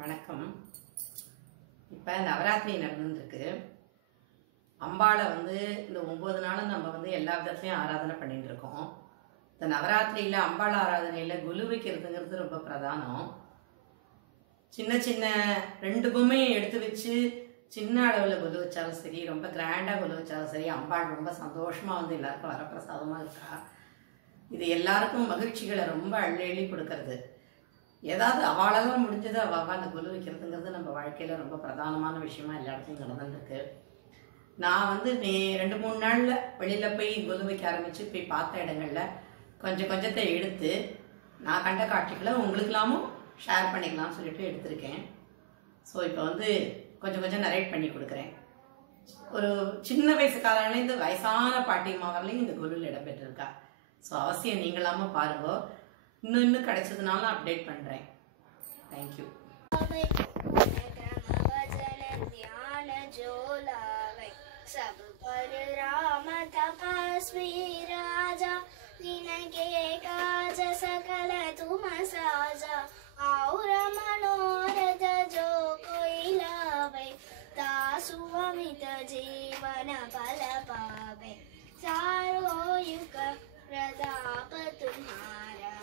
வணக்கம். இப்போ நவராத்திரி நடந்துருக்கு. அம்பாளை இந்த 9 நாளும் நம்ம எல்லா விதத்துலையும் ஆராதனை பண்ணிட்டு இருக்கோம். இந்த நவராத்திரியில் அம்பாள் ஆராதனையில் குலு வைக்கிறதுங்கிறது ரொம்ப பிரதானம். சின்ன சின்ன 2 பொம்மையை எடுத்து வச்சு சின்ன அளவில் குலு வச்சாலும் சரி, ரொம்ப கிராண்டாக குலு வச்சாலும் சரி, அம்பாள் ரொம்ப சந்தோஷமாக எல்லாருக்கும் வரப்பிரசாதமாக இருக்கா. இது எல்லாருக்கும் மகிழ்ச்சிகளை ரொம்ப அள்ளி கொடுக்கறது. ஏதாவது அவளால் முடிஞ்சது அவள் அந்த குலு வைக்கிறதுங்கிறது நம்ம வாழ்க்கையில் ரொம்ப பிரதானமான விஷயமா எல்லா இடத்துலையும் நடந்துருக்கு. நான் 2-3 நாளில் வெளியில் போய் குலு வைக்க ஆரம்பித்து போய் பார்த்த இடங்களில் கொஞ்சத்தை எடுத்து நான் கண்ட காட்சிகளை உங்களுக்கெல்லாமும் ஷேர் பண்ணிக்கலாம்னு சொல்லிட்டு எடுத்திருக்கேன். ஸோ இப்போ கொஞ்சம் நரேட் பண்ணி கொடுக்குறேன். ஒரு சின்ன வயசுக்காரங்களே இந்த வயசான பாட்டியம்மா வரலையும் இந்த குலுவில் இடம்பெற்றிருக்கா. ஸோ அவசியம் நீங்களாம பாருங்க. இன்னும் கிடைச்சதுனால அப்டேட் பண்ணுறேன். தேங்க்யூ. सब पर राम तपस्वी राजा जिनके काज सकल तुम साजा और मनोरथ जो कोई लावे तासु अमित जीवन फल पावे सारो युग प्रताप तुम्हारा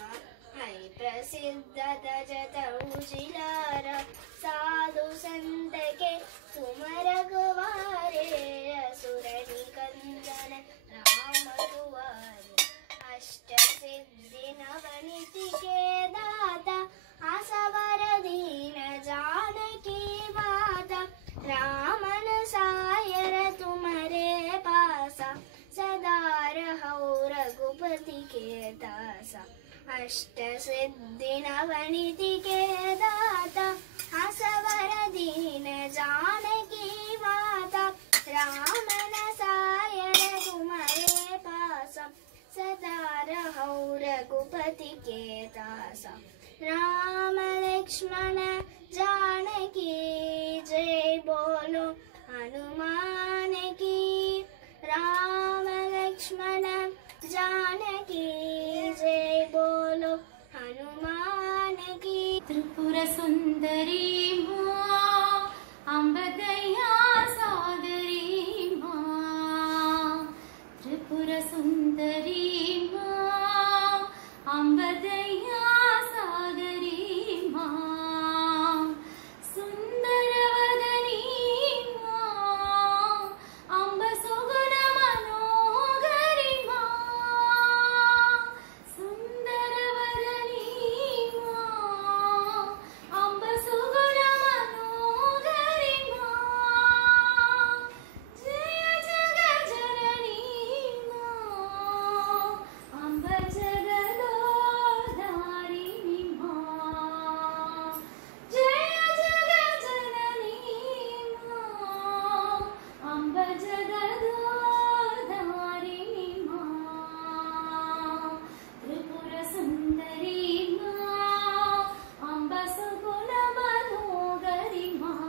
है प्रसिद्ध तजत उजिलारा साधु संत के तुम रघुवारे असुर निकंदन राम दुआरे अष्ट सिद्धि नवनीति के दाता आसवर दीन जानकी माता रामन सायर तुम्हारे पासा सदा रहो रघुपति के दासा अष्ट सिद्धि नवनीति के दाता आसवर दीन जानकी माता रामन सायर तुम्हारे पास सदा रहो रघुपति के दास राम लक्ष्मण जानकी जय बोलो हनुमान की राम लक्ष्मण जानकी जय बोलो हनुमान की। त्रिपुर सुंदरी माँ अम्ब दया सागरी माँ त्रिपुर सुंदरी माँ अम्ब दया सागरी माँ सुंदर वदनी माँ अम्ब सुगुण मनोहरी माँ सुंदर वदनी माँ अम्ब सुगुण मनोहरी माँ जय जग जननी माँ अम्ब जगदोधारिणी माँ जय जग जननी माँ अम्ब जगदोधारिणी माँ त्रिपुर सुंदरी माँ अम्ब सुगुण मनोहरी माँ.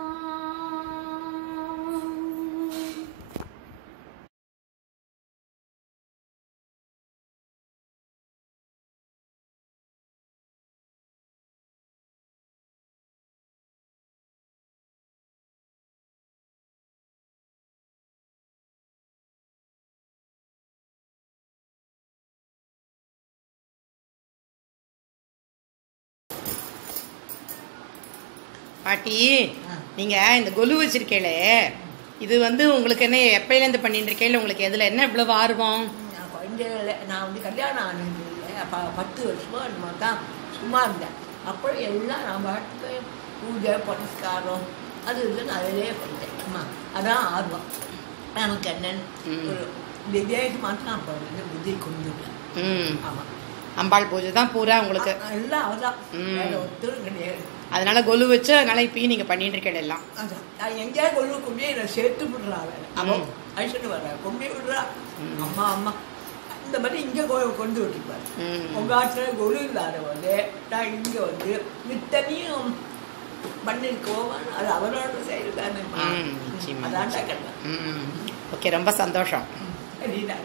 பாட்டி, நீங்கள் இந்த கொலு வச்சிருக்கீங்களே, இது உங்களுக்கு என்ன எப்பயிலேருந்து பண்ணிட்டு இருக்கீங்களே, உங்களுக்கு எதில் என்ன இவ்வளவு ஆர்வம்? நான் கல்யாணம் ஆனது இல்லை. அப்போ 10 வருஷமா நம்ம தான் சும்மா இருந்தேன். அப்புறம் எல்லாம் நான் பாட்டுக்கு பூஜை புனஸ்காரம் அது இதுன்னு அதிலே பண்ணிட்டேன். அதான் ஆர்வம் நமக்கு என்னன்னு ஒரு விவேகமாக தான் அப்போ புத்தி கொண்டுட்டேன். ஆமாம், அம்பாள் பூஜை தான் பூரா உங்களுக்கு எல்லாம் அவதான், வேற ஒருத்தரும் கிடையாது. அதனால கொலு வச்சு அதனால இப்பயும் நீங்கள் பண்ணிட்டு இருக்கீங்க எல்லாம். அதான் நான் எங்கேயா கொண்டு கொண்டே என்னை சேர்த்து விடுறா. வேலை அவன் அழிச்சுட்டு வர்றா, கொண்டே விடுறா. அம்மா அம்மா இந்த மாதிரி இங்கே கொண்டு விட்டுருப்பாரு. உங்கள் ஆட்டில் கொலு இல்லாத போது நான் இங்கே நித்தனையும் பண்ணிருக்கோம். அது அவரோட செயல் தானே. அதான்டா கட்டேன். ஓகே, ரொம்ப சந்தோஷம். சரிதான்.